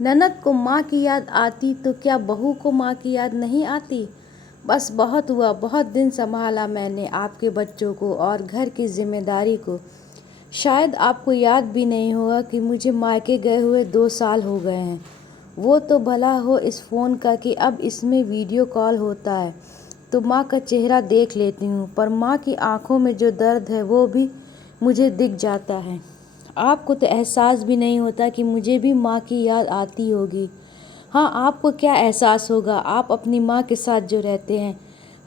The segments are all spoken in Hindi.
ननद को माँ की याद आती तो क्या बहू को माँ की याद नहीं आती। बस बहुत हुआ, बहुत दिन संभाला मैंने आपके बच्चों को और घर की जिम्मेदारी को। शायद आपको याद भी नहीं होगा कि मुझे मायके गए हुए 2 साल हो गए हैं। वो तो भला हो इस फ़ोन का कि अब इसमें वीडियो कॉल होता है तो माँ का चेहरा देख लेती हूँ, पर माँ की आंखों में जो दर्द है वो भी मुझे दिख जाता है। आपको तो एहसास भी नहीं होता कि मुझे भी माँ की याद आती होगी। हाँ, आपको क्या एहसास होगा, आप अपनी माँ के साथ जो रहते हैं।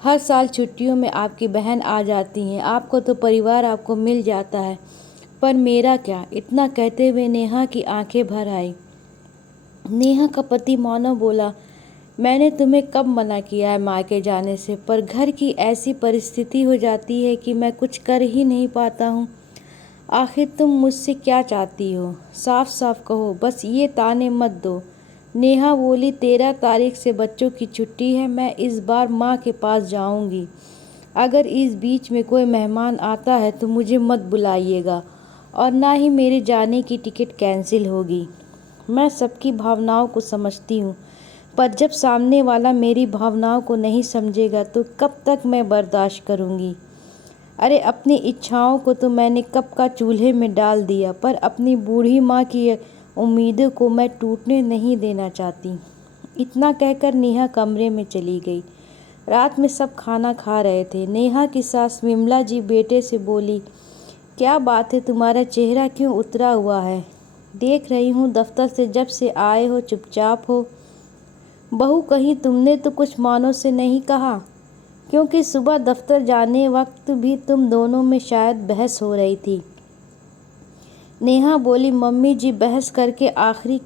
हर साल छुट्टियों में आपकी बहन आ जाती हैं, आपको तो परिवार आपको मिल जाता है, पर मेरा क्या। इतना कहते हुए नेहा की आंखें भर आई। नेहा का पति मानो बोला, मैंने तुम्हें कब मना किया है मायके जाने से, पर घर की ऐसी परिस्थिति हो जाती है कि मैं कुछ कर ही नहीं पाता हूँ। आखिर तुम मुझसे क्या चाहती हो, साफ साफ कहो, बस ये ताने मत दो। नेहा बोली, 13 तारीख से बच्चों की छुट्टी है, मैं इस बार माँ के पास जाऊंगी। अगर इस बीच में कोई मेहमान आता है तो मुझे मत बुलाइएगा और ना ही मेरे जाने की टिकट कैंसिल होगी। मैं सबकी भावनाओं को समझती हूँ, पर जब सामने वाला मेरी भावनाओं को नहीं समझेगा तो कब तक मैं बर्दाश्त करूँगी। अरे, अपनी इच्छाओं को तो मैंने कब का चूल्हे में डाल दिया, पर अपनी बूढ़ी माँ की उम्मीदों को मैं टूटने नहीं देना चाहती। इतना कहकर नेहा कमरे में चली गई। रात में सब खाना खा रहे थे। नेहा की सास विमला जी बेटे से बोली, क्या बात है, तुम्हारा चेहरा क्यों उतरा हुआ है। देख रही हूँ दफ्तर से जब से आए हो चुपचाप हो। बहू, कहीं तुमने तो कुछ मानो से नहीं कहा, क्योंकि सुबह दफ्तर जाने वक्त भी तुम दोनों में शायद बहस हो रही थी। नेहा बोली, मम्मी जी, बहस करके आखिरी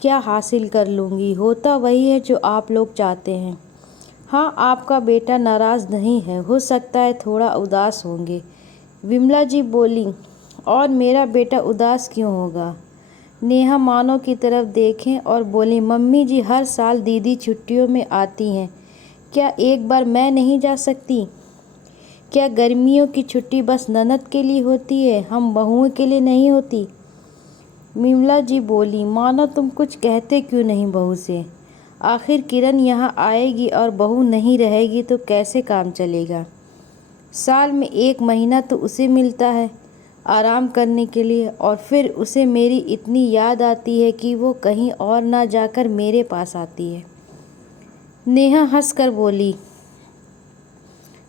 क्या हासिल कर लूँगी, होता वही है जो आप लोग चाहते हैं। हाँ, आपका बेटा नाराज़ नहीं है, हो सकता है थोड़ा उदास होंगे। विमला जी बोली, और मेरा बेटा उदास क्यों होगा। नेहा मानो की तरफ देखें और बोली, मम्मी जी, हर साल दीदी छुट्टियों में आती हैं, क्या एक बार मैं नहीं जा सकती। क्या गर्मियों की छुट्टी बस ननद के लिए होती है, हम बहुओं के लिए नहीं होती। विमला जी बोली, मानो तुम कुछ कहते क्यों नहीं बहू से। आखिर किरण यहाँ आएगी और बहू नहीं रहेगी तो कैसे काम चलेगा। साल में 1 महीना तो उसे मिलता है आराम करने के लिए, और फिर उसे मेरी इतनी याद आती है कि वो कहीं और ना जाकर मेरे पास आती है। नेहा हंसकर बोली,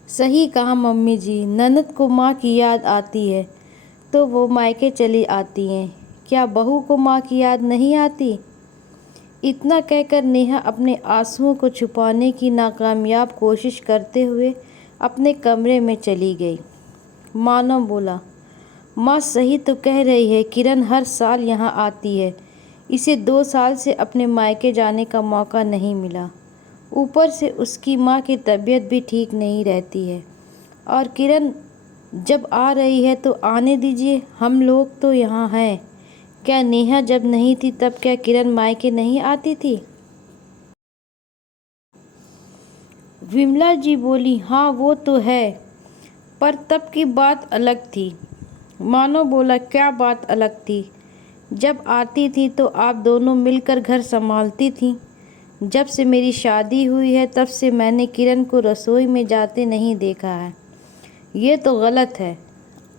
सही कहा मम्मी जी, ननद को माँ की याद आती है तो वो मायके चली आती हैं, क्या बहू को माँ की याद नहीं आती। इतना कहकर नेहा अपने आंसुओं को छुपाने की नाकामयाब कोशिश करते हुए अपने कमरे में चली गई। मानव बोला, माँ सही तो कह रही है, किरण हर साल यहाँ आती है, इसे 2 साल से अपने मायके जाने का मौका नहीं मिला। ऊपर से उसकी माँ की तबीयत भी ठीक नहीं रहती है, और किरण जब आ रही है तो आने दीजिए, हम लोग तो यहाँ हैं। क्या नेहा जब नहीं थी तब क्या किरण मायके नहीं आती थी। विमला जी बोली, हाँ वो तो है, पर तब की बात अलग थी। मानो बोला, क्या बात अलग थी। जब आती थी तो आप दोनों मिलकर घर संभालती थी। जब से मेरी शादी हुई है तब से मैंने किरण को रसोई में जाते नहीं देखा है। ये तो गलत है,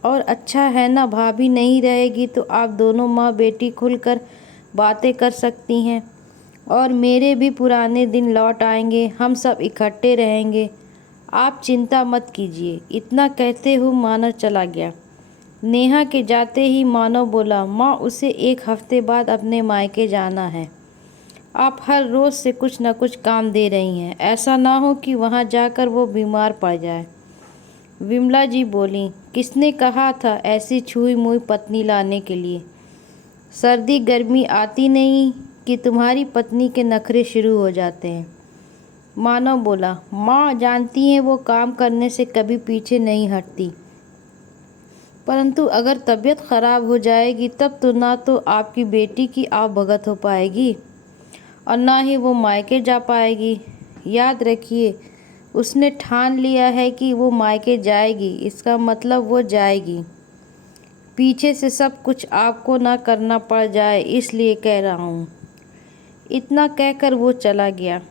और अच्छा है ना, भाभी नहीं रहेगी तो आप दोनों माँ बेटी खुलकर बातें कर सकती हैं, और मेरे भी पुराने दिन लौट आएंगे, हम सब इकट्ठे रहेंगे। आप चिंता मत कीजिए। इतना कहते हुए मानव चला गया। नेहा के जाते ही मानव बोला, माँ, उसे 1 हफ्ते बाद अपने मायके जाना है। आप हर रोज़ से कुछ न कुछ काम दे रही हैं, ऐसा ना हो कि वहाँ जाकर वो बीमार पड़ जाए। विमला जी बोली, किसने कहा था ऐसी छुई मुई पत्नी लाने के लिए। सर्दी गर्मी आती नहीं कि तुम्हारी पत्नी के नखरे शुरू हो जाते हैं। मानव बोला, माँ जानती हैं वो काम करने से कभी पीछे नहीं हटती, परंतु अगर तबीयत खराब हो जाएगी तब तो ना तो आपकी बेटी की आप भगत हो पाएगी और ना ही वो मायके जा पाएगी। याद रखिए, उसने ठान लिया है कि वो मायके जाएगी, इसका मतलब वो जाएगी। पीछे से सब कुछ आपको ना करना पड़ जाए, इसलिए कह रहा हूँ। इतना कहकर वो चला गया।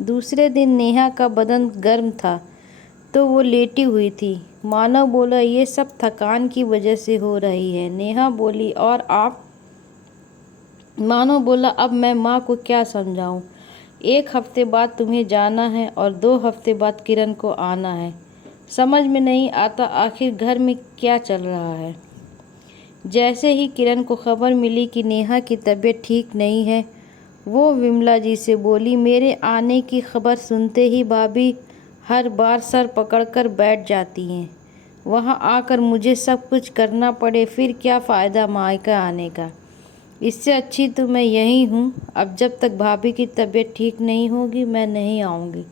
दूसरे दिन नेहा का बदन गर्म था तो वो लेटी हुई थी। मानव बोला, ये सब थकान की वजह से हो रही है। नेहा बोली, और आप? मानव बोला, अब मैं माँ को क्या समझाऊं? 1 हफ्ते बाद तुम्हें जाना है और 2 हफ्ते बाद किरण को आना है। समझ में नहीं आता आखिर घर में क्या चल रहा है। जैसे ही किरण को खबर मिली कि नेहा की तबीयत ठीक नहीं है, वो विमला जी से बोली, मेरे आने की खबर सुनते ही भाभी हर बार सर पकड़कर बैठ जाती हैं। वहाँ आकर मुझे सब कुछ करना पड़े, फिर क्या फ़ायदा मायका आने का। इससे अच्छी तो मैं यहीं हूँ। अब जब तक भाभी की तबीयत ठीक नहीं होगी मैं नहीं आऊँगी।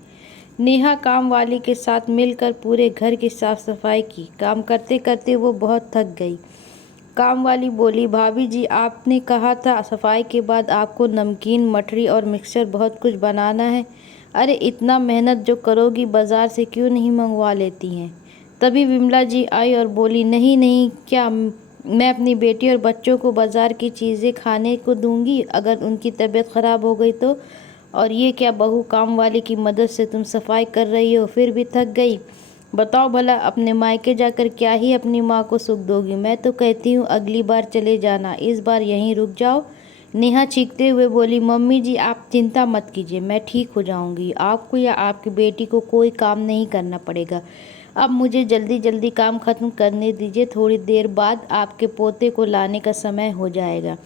नेहा काम वाली के साथ मिलकर पूरे घर की साफ सफाई की। काम करते करते वो बहुत थक गई। काम वाली बोली, भाभी जी आपने कहा था सफाई के बाद आपको नमकीन, मठरी और मिक्सचर बहुत कुछ बनाना है। अरे इतना मेहनत जो करोगी बाज़ार से क्यों नहीं मंगवा लेती हैं? तभी विमला जी आई और बोली, नहीं नहीं, क्या मैं अपनी बेटी और बच्चों को बाज़ार की चीज़ें खाने को दूंगी अगर उनकी तबीयत ख़राब हो गई तो? और ये क्या बहू, काम वाली की मदद से तुम सफाई कर रही हो फिर भी थक गई? बताओ भला, अपने मायके जाकर क्या ही अपनी माँ को सुख दोगी? मैं तो कहती हूँ अगली बार चले जाना, इस बार यहीं रुक जाओ। नेहा चीखते हुए बोली, मम्मी जी आप चिंता मत कीजिए, मैं ठीक हो जाऊंगी। आपको या आपकी बेटी को कोई काम नहीं करना पड़ेगा। अब मुझे जल्दी जल्दी काम ख़त्म करने दीजिए, थोड़ी देर बाद आपके पोते को लाने का समय हो जाएगा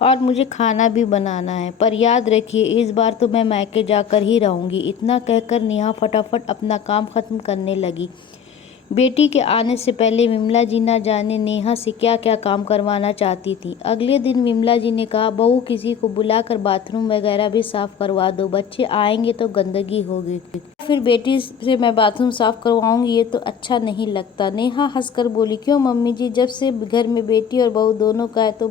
और मुझे खाना भी बनाना है। पर याद रखिए इस बार तो मैं मायके जाकर ही रहूँगी। इतना कहकर नेहा फटाफट अपना काम ख़त्म करने लगी। बेटी के आने से पहले विमला जी ना जाने नेहा से क्या क्या काम करवाना चाहती थी। अगले दिन विमला जी ने कहा, बहू किसी को बुलाकर बाथरूम वगैरह भी साफ़ करवा दो, बच्चे आएंगे तो गंदगी होगी। फिर बेटी से मैं बाथरूम साफ़ करवाऊंगी, ये तो अच्छा नहीं लगता। नेहा हंसकर बोली, क्यों मम्मी जी, जब से घर में बेटी और बहू दोनों का है तो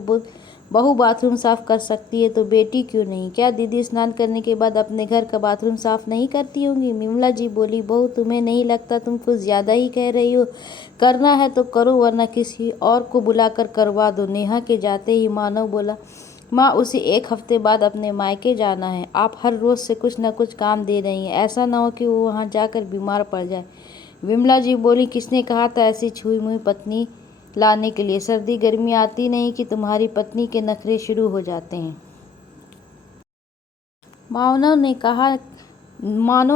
बहू बाथरूम साफ़ कर सकती है तो बेटी क्यों नहीं? क्या दीदी स्नान करने के बाद अपने घर का बाथरूम साफ़ नहीं करती होंगी? विमला जी बोली, बहू तुम्हें नहीं लगता तुम कुछ ज़्यादा ही कह रही हो? करना है तो करो वरना किसी और को बुलाकर करवा दो। नेहा के जाते ही मानव बोला, माँ उसे 1 हफ्ते बाद अपने मायके जाना है। आप हर रोज़ से कुछ न कुछ काम दे रही हैं, ऐसा ना हो कि वो वहाँ जाकर बीमार पड़ जाए। विमला जी बोली, किसने कहा था ऐसी छुई मुई पत्नी लाने के लिए? सर्दी गर्मी आती नहीं कि तुम्हारी पत्नी के नखरे शुरू हो जाते हैं। मानव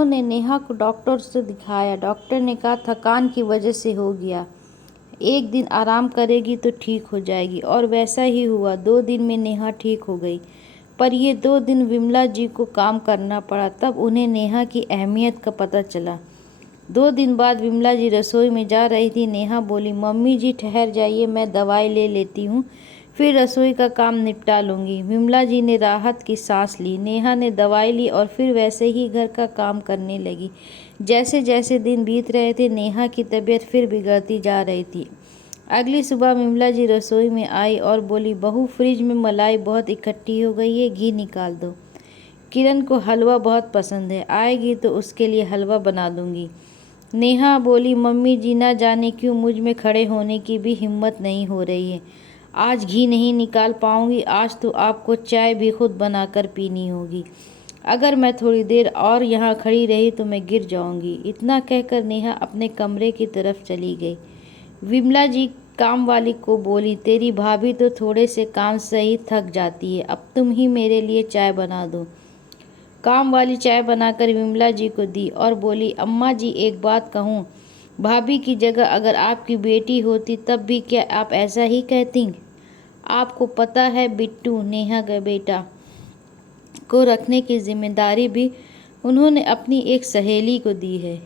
ने नेहा को डॉक्टर से दिखाया। डॉक्टर ने कहा थकान की वजह से हो गया, 1 दिन आराम करेगी तो ठीक हो जाएगी। और वैसा ही हुआ, 2 दिन में नेहा ठीक हो गई। पर ये 2 दिन विमला जी को काम करना पड़ा, तब उन्हें नेहा की अहमियत का पता चला। 2 दिन बाद विमला जी रसोई में जा रही थी। नेहा बोली, मम्मी जी ठहर जाइए, मैं दवाई ले लेती हूँ, फिर रसोई का काम निपटा लूँगी। विमला जी ने राहत की सांस ली। नेहा ने दवाई ली और फिर वैसे ही घर का काम करने लगी। जैसे जैसे दिन बीत रहे थे नेहा की तबीयत फिर बिगड़ती जा रही थी। अगली सुबह विमला जी रसोई में आई और बोली, बहू फ्रिज में मलाई बहुत इकट्ठी हो गई है, घी निकाल दो। किरण को हलवा बहुत पसंद है, आएगी तो उसके लिए हलवा बना दूंगी। नेहा बोली, मम्मी जी ना जाने क्यों मुझ में खड़े होने की भी हिम्मत नहीं हो रही है। आज घी नहीं निकाल पाऊंगी, आज तो आपको चाय भी खुद बनाकर पीनी होगी। अगर मैं थोड़ी देर और यहाँ खड़ी रही तो मैं गिर जाऊंगी। इतना कहकर नेहा अपने कमरे की तरफ चली गई। विमला जी काम वाली को बोली, तेरी भाभी तो थोड़े से काम से ही थक जाती है, अब तुम ही मेरे लिए चाय बना दो। काम वाली चाय बनाकर विमला जी को दी और बोली, अम्मा जी एक बात कहूँ, भाभी की जगह अगर आपकी बेटी होती तब भी क्या आप ऐसा ही कहती? आपको पता है बिट्टू, नेहा का बेटा, को रखने की जिम्मेदारी भी उन्होंने अपनी एक सहेली को दी है,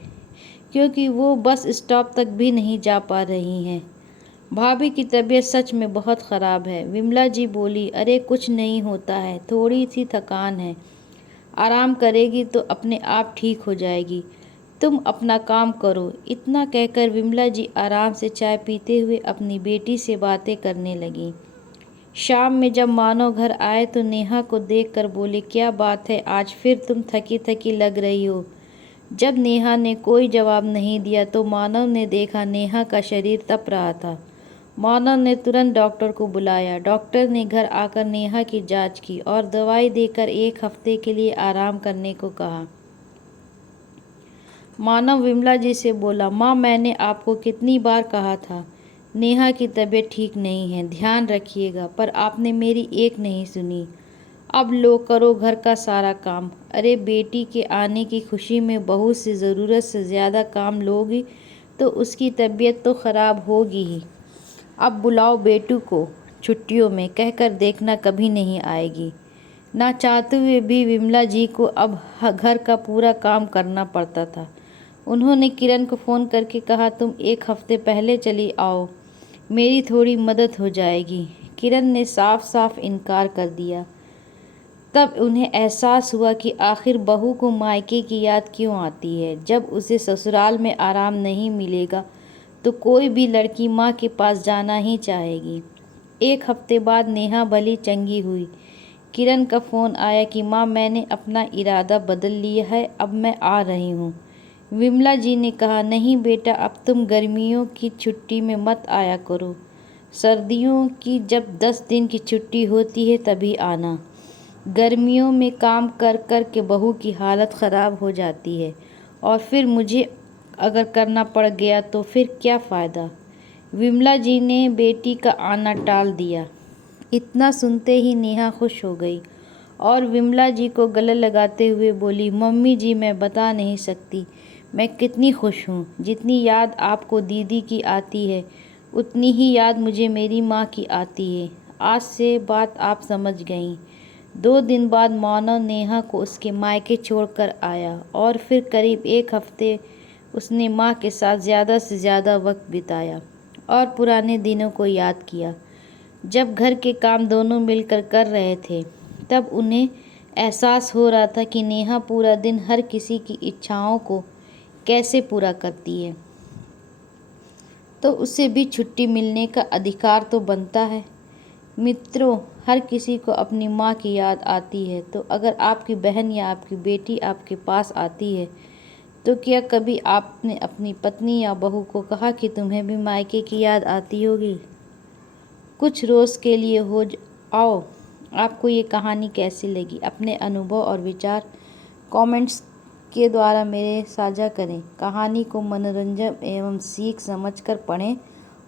क्योंकि वो बस स्टॉप तक भी नहीं जा पा रही हैं। भाभी की तबीयत सच में बहुत ख़राब है। विमला जी बोली, अरे कुछ नहीं होता है, थोड़ी सी थकान है, आराम करेगी तो अपने आप ठीक हो जाएगी, तुम अपना काम करो। इतना कहकर विमला जी आराम से चाय पीते हुए अपनी बेटी से बातें करने लगीं। शाम में जब मानव घर आए तो नेहा को देखकर बोले, क्या बात है, आज फिर तुम थकी थकी लग रही हो। जब नेहा ने कोई जवाब नहीं दिया तो मानव ने देखा नेहा का शरीर तप रहा था। मानव ने तुरंत डॉक्टर को बुलाया। डॉक्टर ने घर आकर नेहा की जांच की और दवाई देकर 1 हफ्ते के लिए आराम करने को कहा। मानव विमला जी से बोला, माँ मैंने आपको कितनी बार कहा था नेहा की तबीयत ठीक नहीं है, ध्यान रखिएगा, पर आपने मेरी एक नहीं सुनी। अब लो करो घर का सारा काम। अरे बेटी के आने की खुशी में बहू से ज़रूरत से ज़्यादा काम लोगी तो उसकी तबीयत तो ख़राब होगी ही। अब बुलाओ बेटू को छुट्टियों में, कहकर देखना कभी नहीं आएगी। ना चाहते हुए भी विमला जी को अब घर का पूरा काम करना पड़ता था। उन्होंने किरण को फ़ोन करके कहा, तुम 1 हफ्ते पहले चली आओ, मेरी थोड़ी मदद हो जाएगी। किरण ने साफ साफ इनकार कर दिया। तब उन्हें एहसास हुआ कि आखिर बहू को मायके की याद क्यों आती है। जब उसे ससुराल में आराम नहीं मिलेगा तो कोई भी लड़की माँ के पास जाना ही चाहेगी। 1 हफ्ते बाद नेहा भली चंगी हुई। किरण का फ़ोन आया कि माँ मैंने अपना इरादा बदल लिया है, अब मैं आ रही हूँ। विमला जी ने कहा, नहीं बेटा, अब तुम गर्मियों की छुट्टी में मत आया करो, सर्दियों की जब 10 दिन की छुट्टी होती है तभी आना। गर्मियों में काम कर कर के बहू की हालत ख़राब हो जाती है और फिर मुझे अगर करना पड़ गया तो फिर क्या फ़ायदा। विमला जी ने बेटी का आना टाल दिया। इतना सुनते ही नेहा खुश हो गई और विमला जी को गले लगाते हुए बोली, मम्मी जी मैं बता नहीं सकती मैं कितनी खुश हूँ। जितनी याद आपको दीदी की आती है उतनी ही याद मुझे मेरी माँ की आती है। आज से बात आप समझ गईं। 2 दिन बाद मानव नेहा को उसके मायके छोड़कर आया और फिर करीब 1 हफ्ते उसने माँ के साथ ज़्यादा से ज़्यादा वक्त बिताया और पुराने दिनों को याद किया। जब घर के काम दोनों मिलकर कर रहे थे तब उन्हें एहसास हो रहा था कि नेहा पूरा दिन हर किसी की इच्छाओं को कैसे पूरा करती है, तो उसे भी छुट्टी मिलने का अधिकार तो बनता है। मित्रों, हर किसी को अपनी माँ की याद आती है, तो अगर आपकी बहन या आपकी बेटी आपके पास आती है तो क्या कभी आपने अपनी पत्नी या बहू को कहा कि तुम्हें भी मायके की याद आती होगी? कुछ रोज़ के लिए हो आओ। आपको ये कहानी कैसी लगी? अपने अनुभव और विचार कमेंट्स के द्वारा मेरे साझा करें। कहानी को मनोरंजन एवं सीख समझकर पढ़ें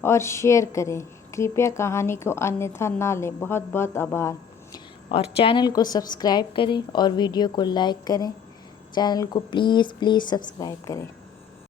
और शेयर करें। कृपया कहानी को अन्यथा ना लें। बहुत बहुत आभार। और चैनल को सब्सक्राइब करें और वीडियो को लाइक करें। चैनल को प्लीज़ सब्सक्राइब करें।